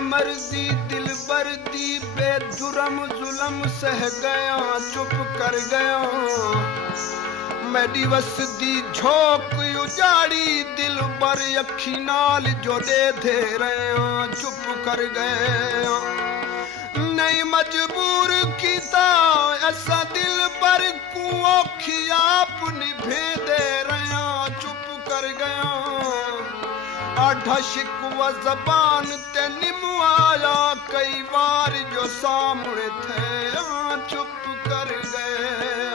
مرضی دل بردی بے جرم ظلم سہ گیا چپ کر گیا میری وسدی جھوک اجاڑی دل بر اکھی نال جو دے دے رہے چپ کر گئے نہیں مجبور کیتا ایسا دل پر کو اوکھی آپ نبھے دے رہے چپ کر گیا آدھا شکوہ زبان تے نمو آیا کئی بار جو سامنے تھے چپ کر گئے